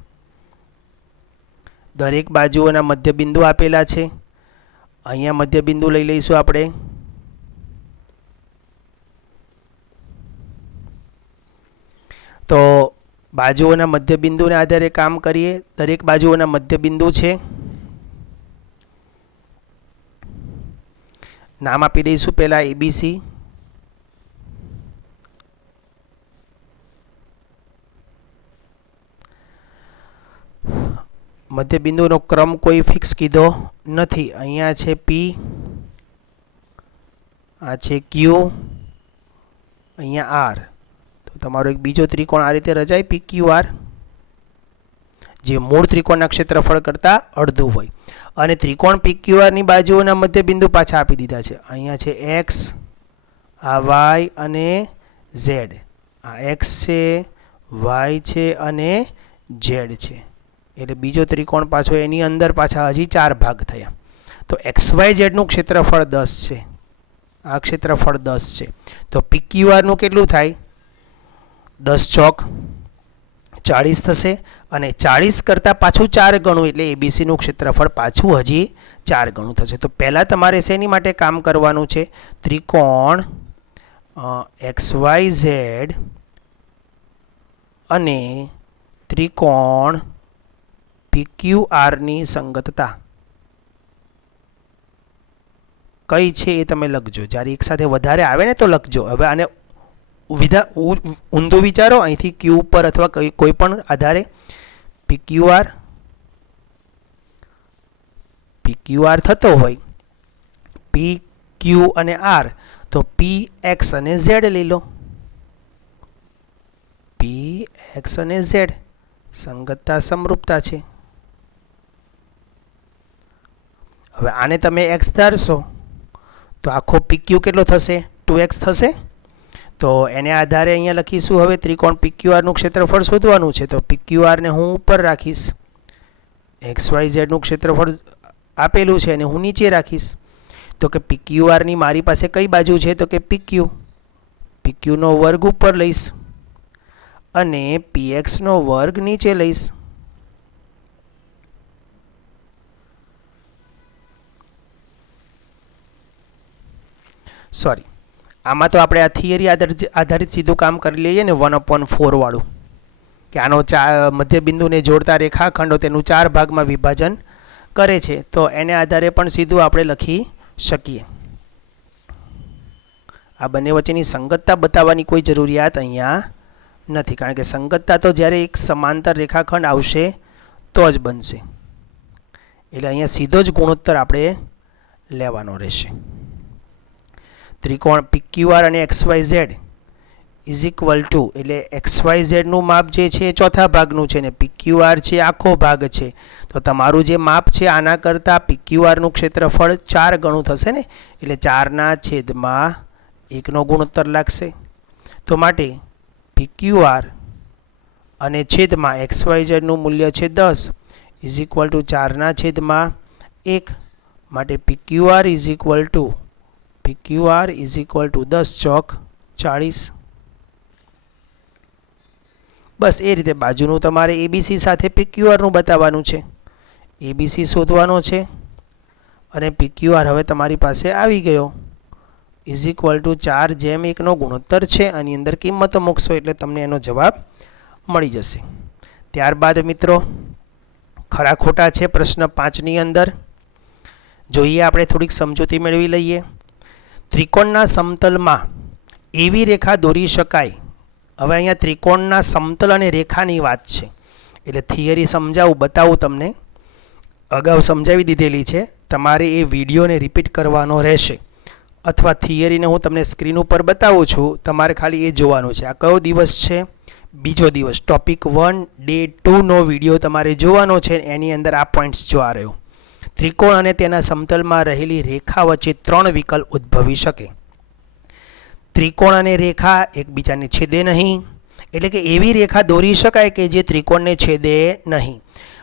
દરેક બાજુઓના મધ્યબિંદુ આપેલા છે. અહીંયા મધ્યબિંદુ લઈ લઈશું આપણે. તો બાજુઓના મધ્યબિંદુના આધારે કામ કરીએ. દરેક બાજુઓના મધ્યબિંદુ છે. નામ આપી દઈશું પહેલા એબીસી. મધ્યબિંદુનો ક્રમ કોઈ ફિક્સ કીધો નથી. અહીંયા છે પી, આ છે ક્યુ, અહીંયા આર. તો તમારો એક બીજો ત્રિકોણ આ રીતે રચાય PQR, જે મૂળ ત્રિકોણના ક્ષેત્રફળ કરતાં અડધું હોય. અને ત્રિકોણ PQR ની બાજુઓના મધ્યબિંદુ પાછા આપી દીધા છે. અહીંયા છે x, આ y અને z. આ x છે, y છે અને z છે. એટલે બીજો ત્રિકોણ પાછો એની અંદર પાછા હજી 4 ભાગ થયા. તો XYZ નું ક્ષેત્રફળ 10 છે. આ ક્ષેત્રફળ 10 છે. તો PQR નું કેટલું થાય? 10 ચોક 40 થશે અને 40 કરતાં પાછું 4 ગણું એટલે એબીસીનું ક્ષેત્રફળ પાછું હજી 4 ગણું થશે. તો પહેલાં તમારે શેની માટે કામ કરવાનું છે? ત્રિકોણ XYZ અને ત્રિકોણ PQR ની સંગતતા કઈ છે એ તમે લખજો. જ્યારે એકસાથે વધારે આવે ને તો લખજો. હવે આને ઊંધું વિચારો, અહીંથી ક્યુ ઉપર અથવા કોઈ પણ આધારે PQR થતો હોય, પી, ક્યુ અને આર, તો પી, એક્સ અને ઝેડ લઈ લો. પી, એક્સ અને ઝેડ સંગતતા સમરૂપતા છે. હવે આને તમે એક્સ ધારશો તો આખો PQ કેટલો થશે? 2x થશે. તો એને આધારે અહીંયા લખીશું. હવે ત્રિકોણ PQR નું ક્ષેત્રફળ શોધવાનું છે. તો PQR ને હું ઉપર રાખીશ, XYZ નું ક્ષેત્રફળ આપેલું છે અને હું નીચે રાખીશ. તો કે PQR ની મારી પાસે કઈ બાજુ છે? તો કે PQ. PQ નો વર્ગ ઉપર લઈશ અને PX નો વર્ગ નીચે લઈશ. સોરી, આમાં તો આપણે આ થિયરી આધારિત સીધું કામ કરી લઈએ ને 1/4 વાળું, કે આનો મધ્યબિંદુને જોડતા રેખાખંડો તેનું 4 ભાગમાં વિભાજન કરે છે. તો એને આધારે પણ સીધું આપણે લખી શકીએ. આ બંને વચ્ચેની સંગતતા બતાવવાની કોઈ જરૂરિયાત અહીંયા નથી, કારણ કે સંગતતા તો જ્યારે એક સમાંતર રેખાખંડ આવશે તો જ બનશે. એટલે અહીંયા સીધો જ ગુણોત્તર આપણે લેવાનો રહેશે. ત્રિકોણ PQR અને XYZ ઇઝ ઇક્વલ ટુ, એટલે XYZ નું માપ જે છે એ ચોથા ભાગનું છે ને PQR છે આખો ભાગ છે. તો તમારું જે માપ છે આના કરતાં PQR નું ક્ષેત્રફળ 4 ગણું થશે ને, એટલે 4/1 નો ગુણોત્તર લાગશે. તો માટે PQR અને છેદમાં XYZ નું મૂલ્ય છે 10 ઇઝ ઇક્વલ ટુ 4/1 માટે PQR ઇઝ ઇક્વલ ટુ 10 ચોક 40. બસ એ રીતે બાજુનું તમારે ABC સાથે PQRનું બતાવવાનું છે. ABC શોધવાનો છે અને PQR હવે તમારી પાસે આવી ગયો. ઇઝ ઇક્વલ ટુ 4:1 ગુણોત્તર છે. આની અંદર કિંમતો મૂકશો એટલે તમને એનો જવાબ મળી જશે. ત્યારબાદ મિત્રો ખરા ખોટા છે પ્રશ્ન 5ની અંદર. જોઈએ આપણે થોડીક સમજૂતી મેળવી લઈએ. ત્રિકોણના સમતલમાં એવી રેખા દોરી શકાય. હવે અહીંયા ત્રિકોણના સમતલ અને રેખાની વાત છે એટલે થિયરી બતાવું તમને. અગાઉ સમજાવી દીધેલી છે, તમારે એ વિડીયોને રિપીટ કરવાનો રહેશે અથવા થિયરીને હું તમને સ્ક્રીન ઉપર બતાવું છું, તમારે ખાલી એ જોવાનું છે. આ કયો દિવસ છે? બીજો દિવસ. ટોપિક 1 ડે 2નો વિડીયો તમારે જોવાનો છે. એની અંદર આ પોઈન્ટ્સ જોવા રહ્યો. ત્રિકોણ અને તેના સમતલમાં રહેલી રેખા વચ્ચે 3 વિકલ્પ ઉદ્ભવી શકે. ત્રિકોણ અને રેખા એકબીજાને છેદે નહીં, એટલે કે એવી રેખા દોરી શકાય કે જે ત્રિકોણને છેદે નહીં.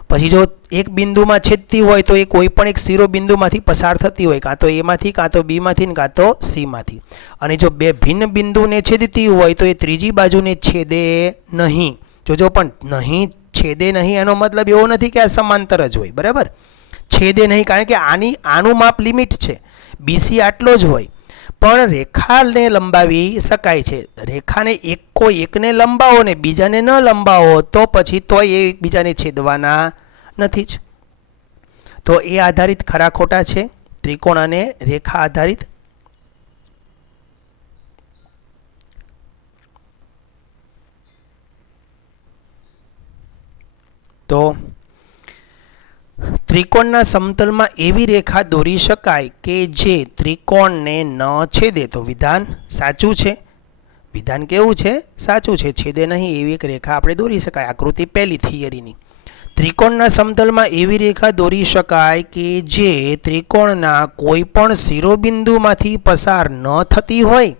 પછી જો એક બિંદુમાં છેદતી હોય તો એ કોઈ પણ એક શિરોબિંદુમાંથી પસાર થતી હોય, કાં તો એમાંથી, કાં તો બીમાંથી, કાં તો સીમાંથી. અને જો બે ભિન્ન બિંદુને છેદતી હોય તો એ ત્રીજી બાજુને છેદે નહીં. જો પણ નહીં છેદે નહીં એનો મતલબ એવો નથી કે આ સમાંતર જ હોય, બરાબર? છેદે નહીં કારણ કે આનું માપ લિમિટ છે, BC આટલો જ હોય. પણ રેખાને લંબાવી શકાય છે. રેખાને કોઈ એકને લંબાવો ને બીજાને ન લંબાવો તો પછી તોય એ એકબીજાને છેદવાના નથી જ. તો એ આધારિત ખરા ખોટા છે, ત્રિકોણ અને રેખા આધારિત. તો ત્રિકોણના સમતલમાં એવી રેખા દોરી શકાય કે જે ત્રિકોણને ન છેદે. તો વિધાન સાચું છે. વિધાન કેવું છે? સાચું છે. છેદે નહીં એવી એક રેખા આપણે દોરી શકાય. આકૃતિ પહેલી થિયરીની. ત્રિકોણના સમતલમાં એવી રેખા દોરી શકાય કે જે ત્રિકોણના કોઈ પણ શિરોબિંદુમાંથી પસાર ન થતી હોય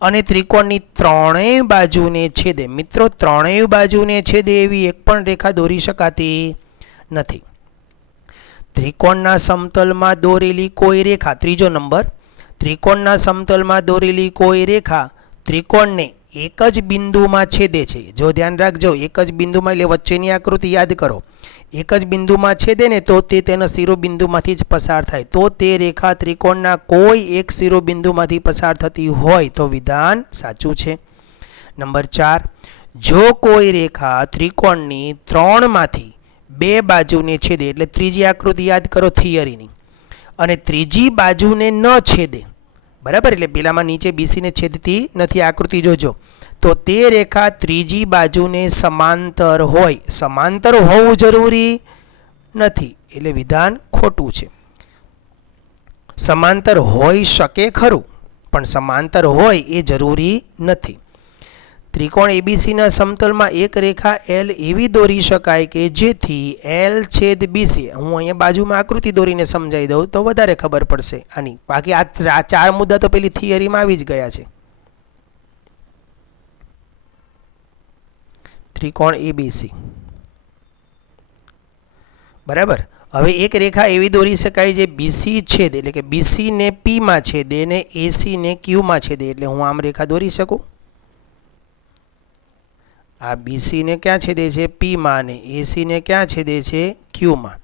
અને ત્રિકોણની ત્રણેય બાજુને છેદે. મિત્રો, ત્રણેય બાજુને છેદે એવી એક પણ રેખા દોરી શકાતી નથી. ત્રિકોણના સમતલમાં દોરેલી કોઈ રેખા, ત્રીજો નંબર, ત્રિકોણના સમતલમાં દોરેલી કોઈ રેખા ત્રિકોણને એક જ બિંદુમાં છેદે છે. જો ધ્યાન રાખજો, એક જ બિંદુમાં, એટલે વચ્ચેની આકૃતિ યાદ કરો. એક જ બિંદુમાં છેદે ને તો તે તેના શિરોબિંદુમાંથી જ પસાર થાય. તો તે રેખા ત્રિકોણના કોઈ એક શિરોબિંદુમાંથી પસાર થતી હોય તો વિધાન સાચું છે. નંબર 4, જો કોઈ રેખા ત્રિકોણની 3માંથી 2 બાજુને છેદે, એટલે ત્રીજી આકૃતિ યાદ કરો થિયરીની, અને ત્રીજી બાજુને ન છેદે, બરાબર? એટલે પેલામાં નીચે BC ને છેદતી નથી, આકૃતિ જોજો. તો તે રેખા ત્રીજી બાજુને સમાંતર હોય. સમાંતર હોવું જરૂરી નથી, એટલે વિધાન ખોટું છે. સમાંતર હોઈ શકે ખરું, પણ સમાંતર હોય એ જરૂરી નથી. ત્રિકોણ ABCના સમતલમાં એક રેખા L એવી દોરી શકાય કે જેથી L છેદ BC, હું અહીંયા બાજુમાં આકૃતિ દોરીને સમજાવી દઉં તો વધારે ખબર પડશે આની. બાકી આ 4 મુદ્દા તો પેલી થિયરીમાં આવી જ ગયા છે. ત્રિકોણ ABC, બરાબર. હવે એક રેખા એવી દોરી શકાય જે BC છેદ, એટલે કે BC ને P માં છેદે ને AC ને Q માં છેદે. એટલે હું આમ રેખા દોરી શકું. આ BC ને ક્યાં છેદે છે? P માં, ને AC ને ક્યાં છેદે છે? Q માં.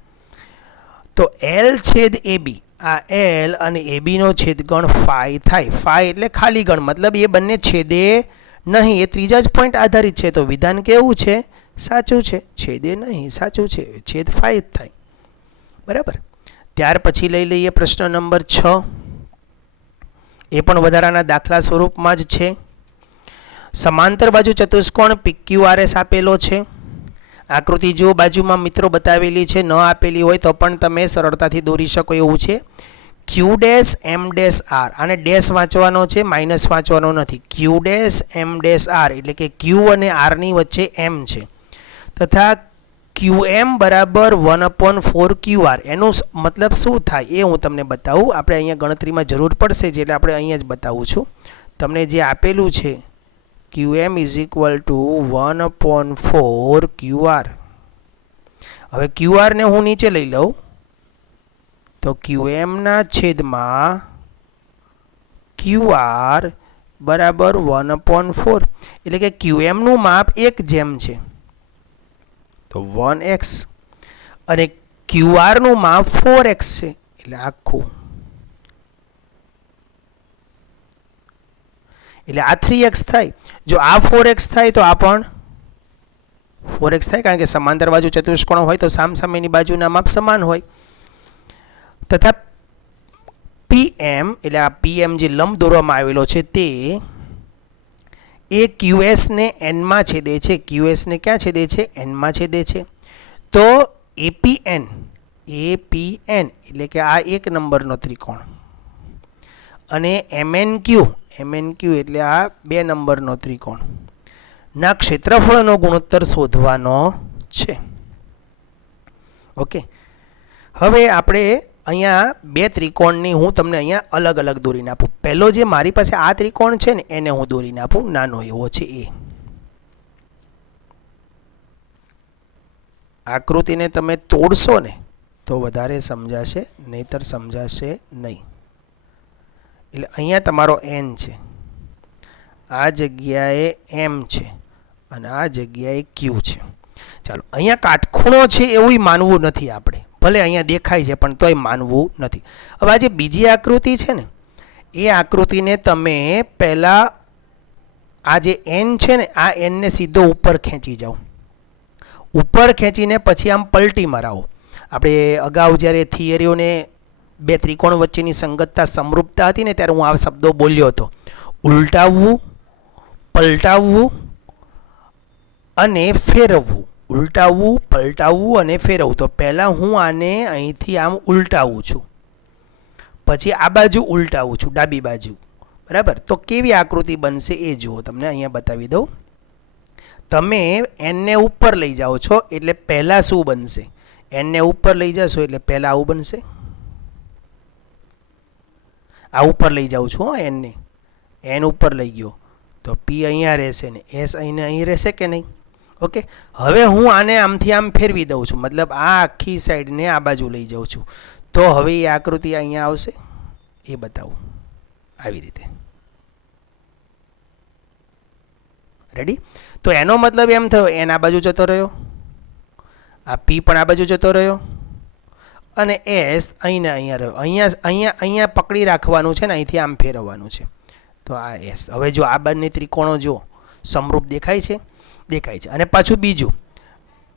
તો L છેદ AB, આ L અને AB નો છેદગણ phi થાય. phi એટલે ખાલી ગણ, મતલબ એ બંને છેદે નહીં. એ ત્રીજા જ પોઈન્ટ આધારિત છે. તો વિધાન કેવું છે? સાચું છે. છેદે નહીં, સાચું છે. છેદ phi જ થાય, બરાબર. ત્યાર પછી લઈ લઈએ પ્રશ્ન નંબર 6. એ પણ વધારાના દાખલા સ્વરૂપમાં જ છે. સમાંતર બાજુ ચતુષ્કોણ PQRS આપેલો છે. આકૃતિ જો બાજુમાં મિત્રો બતાવેલી છે, ન આપેલી હોય તો પણ તમે સરળતાથી દોરી શકો એવું છે. Q dash M dash R, આને ડેશ વાંચવાનો છે, માઇનસ વાંચવાનો નથી. Q dash M dash R એટલે કે Q અને R ની વચ્ચે M છે, તથા QM બરાબર 1/4QR. એનો મતલબ શું થાય એ હું તમને બતાવું. આપણે અહીંયા ગણતરીમાં જરૂર પડશે એટલે આપણે અહીંયા જ બતાવું છું. તમને જે આપેલું છે QM is equal to 1/4QR. હવે QR ને હું નીચે લઈ લઉં તો QM ના છેદમાં QR બરાબર 1/4, એટલે કે QMનું માપ 1 જેમ છે તો 1x અને QR નું માપ 4x છે એટલે આખું, એટલે આ 3x થાય. જો આ 4x થાય તો આ પણ 4x થાય, કારણ કે સમાંતર બાજુ ચતુષ્કોણ હોય તો સામસામેની બાજુના માપ સમાન હોય. તથા PM એટલે આ PM જે લંબ દોરવામાં આવેલો છે તે એ QS ને N માં છેદે છે. QS ને ક્યાં છેદે છે? N માં છેદે છે. તો APN એટલે કે આ 1 નંબરનો ત્રિકોણ અને MNQ એટલે આ 2 નંબરનો ત્રિકોણ ના ક્ષેત્રફળનો ગુણોત્તર શોધવાનો છે. ઓકે, હવે આપણે અહીંયા 2 ત્રિકોણની હું તમને અહીંયા અલગ અલગ દોરીને આપું. પહેલો જે મારી પાસે આ ત્રિકોણ છે ને એને હું દોરીને આપું, નાનો એવો છે એ. આકૃતિને તમે તોડશો ને તો વધારે સમજાશે, નહીતર સમજાશે નહીં. એટલે અહીંયા તમારો N છે, આ જગ્યાએ M છે અને આ જગ્યાએ Q છે. ચાલો, અહીંયા કાટખૂણો છે એવું માનવું નથી આપણે, ભલે અહીંયા દેખાય છે પણ તોય માનવું નથી. હવે આ જે બીજી આકૃતિ છે ને એ આકૃતિને તમે પહેલાં આ જે N છે ને આ Nને સીધો ઉપર ખેંચી જાઓ, ઉપર ખેંચીને પછી આમ પલટી મરાવો. આપણે અગાઉ જ્યારે થિયરીઓને 2 ત્રિકોણ વચ્ચેની સંગતતા સમરૂપતા હતી ને ત્યારે હું આ શબ્દો બોલ્યો હતો, ઉલટાવવું, પલટાવવું અને ફેરવવું. ઉલટાવવું, પલટાવવું અને ફેરવવું. તો પહેલાં હું આને અહીંથી આમ ઉલટાવું છું, પછી આ બાજુ ઉલટાવું છું, ડાબી બાજુ, બરાબર. તો કેવી આકૃતિ બનશે એ જુઓ, તમને અહીંયા બતાવી દઉં. તમે Nને ઉપર લઈ જાઓ છો એટલે પહેલાં શું બનશે? Nને ઉપર લઈ જશો એટલે પહેલાં આવું બનશે. આ ઉપર લઈ જાઉં છું Nને, N ઉપર લઈ ગયો તો P અહીંયા રહેશે ને S અહીં રહેશે કે નહીં? ઓકે, હવે હું આને આમથી આમ ફેરવી દઉં છું, મતલબ આ આખી સાઈડને આ બાજુ લઈ જાઉં છું. તો હવે એ આકૃતિ અહીંયા આવશે, એ બતાવું આવી રીતે. રેડી? તો એનો મતલબ એમ થયો N આ બાજુ જતો રહ્યો, આ P પણ આ બાજુ જતો રહ્યો અને S અહીંને અહીંયા રહ્યો. અહીંયા પકડી રાખવાનું છે ને અહીંથી આમ ફેરવવાનું છે. તો આ S. હવે જો આ બંને ત્રિકોણો જો સમરૂપ દેખાય છે? દેખાય છે. અને પાછું બીજું,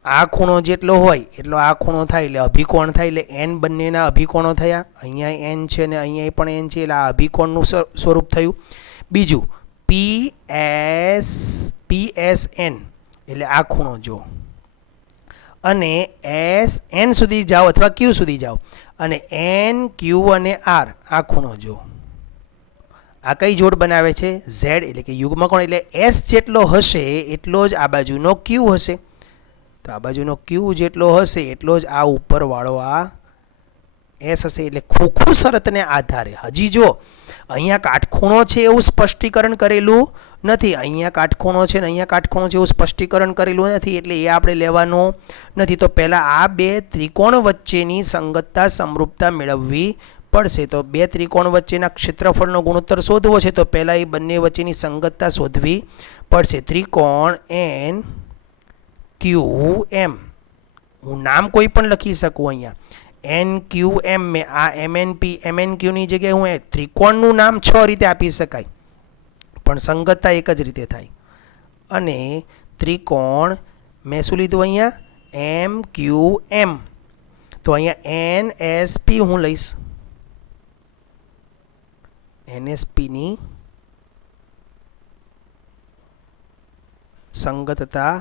આ ખૂણો જેટલો હોય એટલો આ ખૂણો થાય એટલે અભિકોણ થાય, એટલે N બંનેના અભિકોણો થયા. અહીંયા N છે ને અહીંયા પણ N છે એટલે આ અભિકોણનું સ્વરૂપ થયું. બીજું PSN એટલે આ ખૂણો જો, અને SN સુધી જાઓ અથવા Q સુધી જાઓ અને N, Q અને R આ ખૂણો જો. આ કઈ જોડ બનાવે છે? Z એટલે કે યુગ્મકોણ. એટલે S જેટલો હશે એટલો જ આ બાજુનો Q હશે. તો આ બાજુનો Q જેટલો હશે એટલો જ આ ઉપરવાળો આ S હશે. એટલે ખોખું શરતને આધારે હજી જો અહીંયા કાટખૂણો છે એવું સ્પષ્ટીકરણ કરેલું નથી, અહીંયા કાટખૂણો છે ને અહીંયા કાટખૂણો છે એવું સ્પષ્ટીકરણ કરેલું નથી, એટલે એ આપણે લેવાનું નથી. તો પહેલાં આ 2 ત્રિકોણ વચ્ચેની સંગતતા સમરૂપતા મેળવવી પડશે. તો 2 ત્રિકોણ વચ્ચેના ક્ષેત્રફળનો ગુણોત્તર શોધવો છે તો પહેલાં એ બંને વચ્ચેની સંગતતા શોધવી પડશે. ત્રિકોણ NQM, હું નામ કોઈ પણ લખી શકું અહીંયા, NQM. મેં આ MNQની જગ્યાએ હું ત્રિકોણનું નામ 6 રીતે આપી શકાય પણ સંગતતા એક જ રીતે થાય. અને ત્રિકોણ મેં શું લીધું અહીંયા? MQM. તો અહીંયા NSP હું લઈશ, NSPની સંગતતા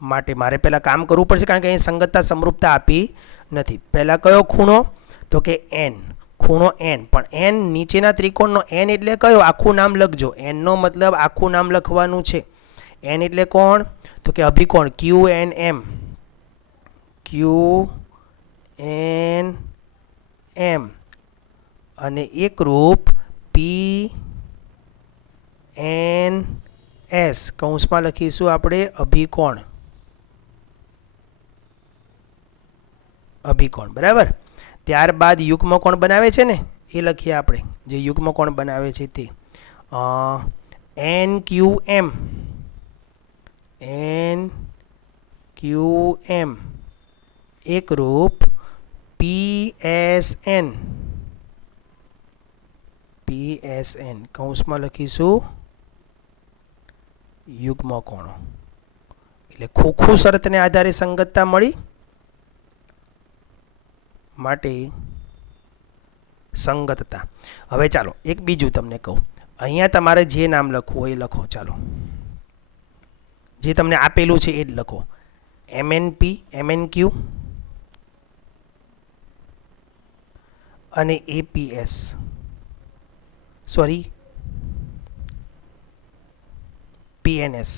માટે મારે પહેલાં કામ કરવું પડશે, કારણ કે અહીં સંગતતા સમરૂપતા આપી નથી. પહેલાં કયો ખૂણો? તો કે N, ખૂણો N. પણ N નીચેના ત્રિકોણનો N એટલે કયો? આખું નામ લખજો. N નો મતલબ આખું નામ લખવાનું છે. N એટલે કોણ? તો કે અભિકોણ QNM. QNM અને એકરૂપ PNS કૌંસમાં લખીશું આપણે અભિકોણ, બરાબર. ત્યારબાદ યુગ્મ કોણ બનાવે છે ને એ લખીએ આપણે, જે યુગ્મ કોણ બનાવે છે તે એન ક્યુ એમ એકરૂપ PSN કૌંસમાં લખીશું યુગ્મ કોણો. એટલે ખોખું શરતને આધારે સંગતતા મળી માટે સંગતતા. હવે ચાલો એક બીજું તમને કહું, અહીંયા તમારે જે નામ લખવું હોય એ લખો. ચાલો જે તમને આપેલું છે એ જ લખો. MNP MNQ અને APS સોરી PNS.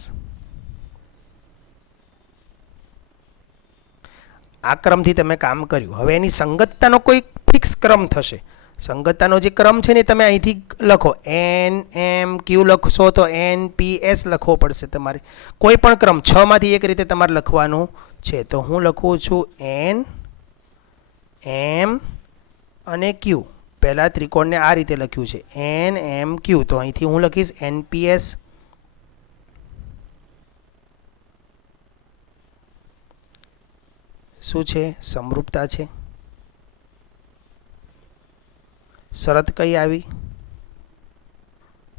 આ ક્રમથી તમે કામ કર્યું. હવે એની સંગતતાનો કોઈ ફિક્સ ક્રમ થશે. સંગતતાનો જે ક્રમ છે ને તમે અહીંથી લખો. NMQ લખશો તો NPS લખવો પડશે તમારે. કોઈ પણ ક્રમ 6 માંથી એક રીતે તમારે લખવાનું છે. તો હું લખું છું NM અને Q. પહેલા ત્રિકોણને આ રીતે લખ્યું છે NMQ, તો અહીંથી હું લખીશ NPS. શું છે? સમરૂપતા છે. શરત કઈ આવી?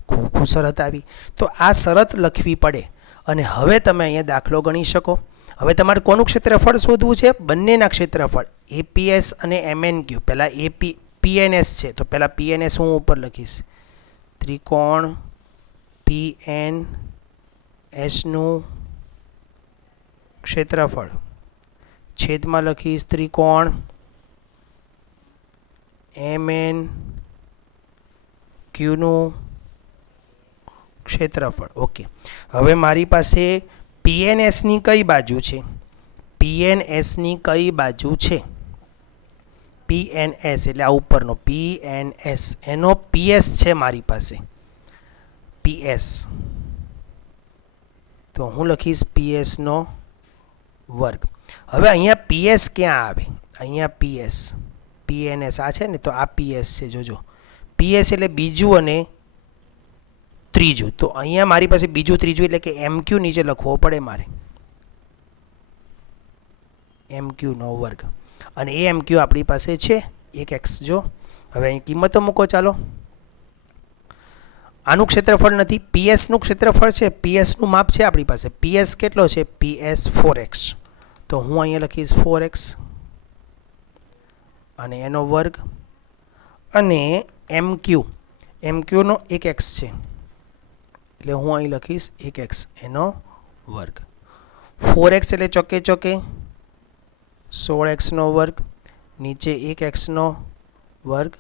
ખોખું શરત આવી. તો આ શરત લખવી પડે. અને હવે તમે અહીંયા દાખલો ગણી શકો. હવે તમારે કોનું ક્ષેત્રફળ શોધવું છે? બંનેના ક્ષેત્રફળ APS અને MNQ. પહેલાં PNS છે તો પહેલાં PNS હું ઉપર લખીશ. ત્રિકોણ PNSનું ક્ષેત્રફળ છેદમાં લખીશ ત્રિકોણ MNQનું ક્ષેત્રફળ. ઓકે, હવે મારી પાસે PNSની કઈ બાજુ છે? PNSની કઈ બાજુ છે? PNS એટલે આ ઉપરનો PNS, એનો PS છે મારી પાસે PS. તો હું લખીશ PS નો વર્ગ. હવે અહીંયા PS ક્યાં આવે? અહીંયા PS PNS આ છે ને, તો આ PS છે. જોજો PS એટલે બીજું અને ત્રીજું. તો અહીંયા મારી પાસે બીજું ત્રીજું એટલે કે MQ નીચે લખવો પડે મારે, MQ નો વર્ગ. અને એ MQ આપણી પાસે છે 1x. જો હવે અહીં કિંમતો મૂકો. ચાલો, આનું ક્ષેત્રફળ નથી, PS નું ક્ષેત્રફળ છે. PS નું માપ છે આપણી પાસે. PS કેટલો છે? PS 4x. તો હું અહીંયા લખીશ 4x અને એનો વર્ગ. અને MQ નો 1x છે એટલે હું અહીં લખીશ 1x એનો વર્ગ. 4x એટલે ચોકે ચોકે 16x નો વર્ગ, નીચે 1x નો વર્ગ,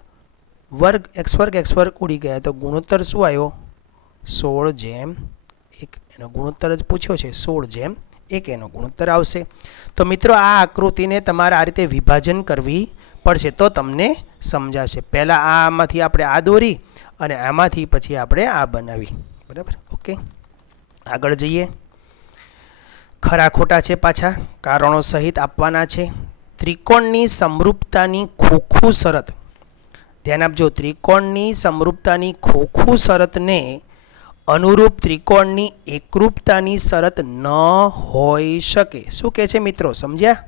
વર્ગ x વર્ગ ઉડી ગયા. તો ગુણોત્તર શું આવ્યો? 16/1. એનો ગુણોત્તર જ પૂછ્યો છે, 16/1 એનો ગુણોત્તર આવશે. તો મિત્રો આ આકૃતિને તમારે આ રીતે વિભાજન કરવી પડશે તો તમને સમજાશે. પહેલાં આમાંથી આપણે આ દોરી અને આમાંથી પછી આપણે આ બનાવી. બરાબર? ઓકે, આગળ જઈએ. ખરા ખોટા છે પાછા, કારણો સહિત આપવાના છે. ત્રિકોણની સમરૂપતાની ખોખું શરત, ધ્યાન આપજો, ત્રિકોણની સમરૂપતાની ખોખું શરતને અનુરૂપ ત્રિકોણની એકરૂપતાની શરત ન હોઈ શકે. શું કહે છે મિત્રો? સમજ્યા?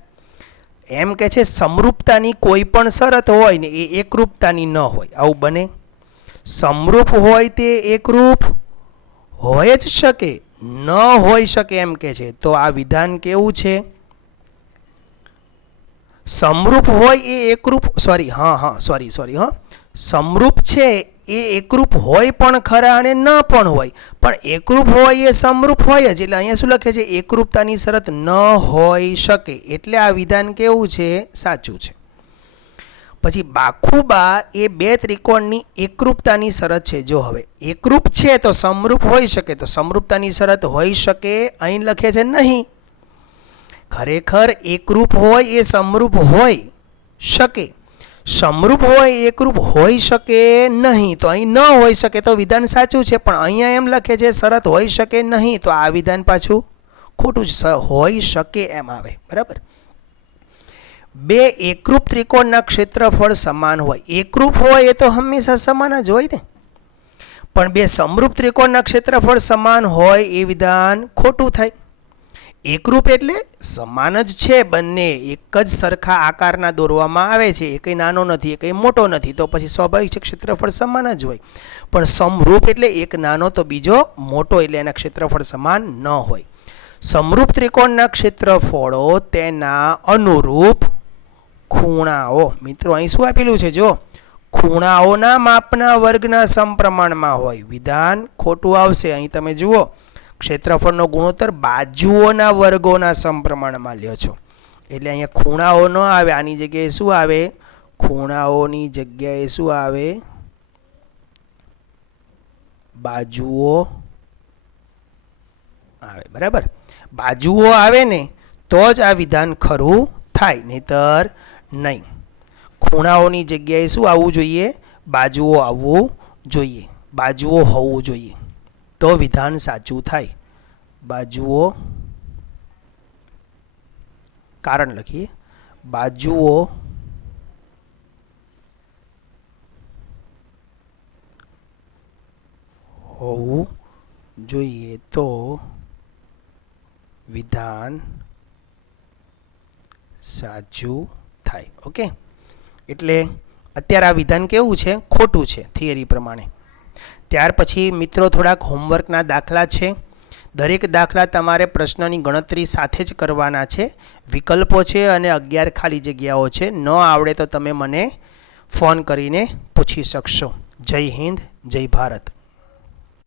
એમ કહે છે સમરૂપતાની કોઈ પણ શરત હોય ને એ એકરૂપતાની ન હોય. આવું બને? સમરૂપ હોય તે એકરૂપ હોય જ શકે, ન હોઈ શકે એમ કે છે. તો આ વિધાન કેવું છે? સમરૂપ હોય એ એકરૂપ સમરૂપ છે એ એકરૂપ હોય પણ ખરા અને ન પણ હોય, પણ એકરૂપ હોય એ સમરૂપ હોય જ. એટલે અહીંયા શું લખે છે? એકરૂપતાની શરત ન હોઈ શકે. એટલે આ વિધાન કેવું છે? સાચું છે. પછી બાખુબા એ બે ત્રિકોણની એકરૂપતાની શરત છે. જો હવે એકરૂપ છે તો સમરૂપ હોઈ શકે, તો સમરૂપતાની શરત હોઈ શકે અહીં લખે છે નહીં. ખરેખર એકરૂપ હોય એ સમરૂપ હોઈ શકે, સમરૂપ હોય એકરૂપ હોઈ શકે નહીં. તો અહીં ન હોઈ શકે તો વિધાન સાચું છે, પણ અહીંયા એમ લખે છે શરત હોઈ શકે નહીં. તો આ વિધાન પાછું ખોટું જ હોઈ શકે એમ આવે. બરાબર? બે એકરૂપ ત્રિકોણના ક્ષેત્રફળ સમાન હોય. એકરૂપ હોય એ તો હંમેશા સમાન જ હોય ને, પણ બે સમરૂપ ત્રિકોણના ક્ષેત્રફળ સમાન હોય એ વિધાન ખોટું થાય. એકરૂપ એટલે સમાન જ છે, બંને એક જ સરખા આકારના દોરવામાં આવે છે, એ કંઈ નાનો નથી, એ કંઈ મોટો નથી, તો પછી સ્વાભાવિક છે ક્ષેત્રફળ સમાન જ હોય. પણ સમરૂપ એટલે એક નાનો તો બીજો મોટો, એટલે એના ક્ષેત્રફળ સમાન ન હોય. સમરૂપ ત્રિકોણના ક્ષેત્રફળો તેના અનુરૂપ ખૂણાઓ, મિત્રો અહીં શું આપેલું છે, જો ખૂણાઓના માપના વર્ગના સમપ્રમાણમાં હોય. વિધાન ખોટું આવશે. અહીં તમે જુઓ, ક્ષેત્રફળનો ગુણોત્તર બાજુઓના વર્ગોના સમપ્રમાણમાં લ્યો છો, એટલે અહીંયા ખૂણાઓ ન આવે, આની જગ્યાએ શું આવે, ખૂણાઓની જગ્યાએ શું આવે, બાજુઓ આવે. બરાબર, બાજુઓ આવે ને તો જ આ વિધાન ખરું થાય, નહીતર નહીં. ખૂણાઓની જગ્યાએ શું આવવું જોઈએ, બાજુઓ આવવું જોઈએ, બાજુઓ હોવું જોઈએ, તો વિધાન સાચું થાય. બાજુઓ, કારણ લખીએ, બાજુઓ હોવું જોઈએ તો વિધાન સાચું થાય. ઓકે, એટલે અત્યારે આ વિધાન કેવું છે, ખોટું છે થિયરી પ્રમાણે. ત્યાર પછી મિત્રો થોડાક હોમવર્કના દાખલા છે. દરેક દાખલા તમારે પ્રશ્નની ગણતરી સાથે જ કરવાના છે. વિકલ્પો છે અને 11 ખાલી જગ્યાઓ છે. ન આવડે તો તમે મને ફોન કરીને પૂછી શકશો. જય હિન્દ, જય ભારત.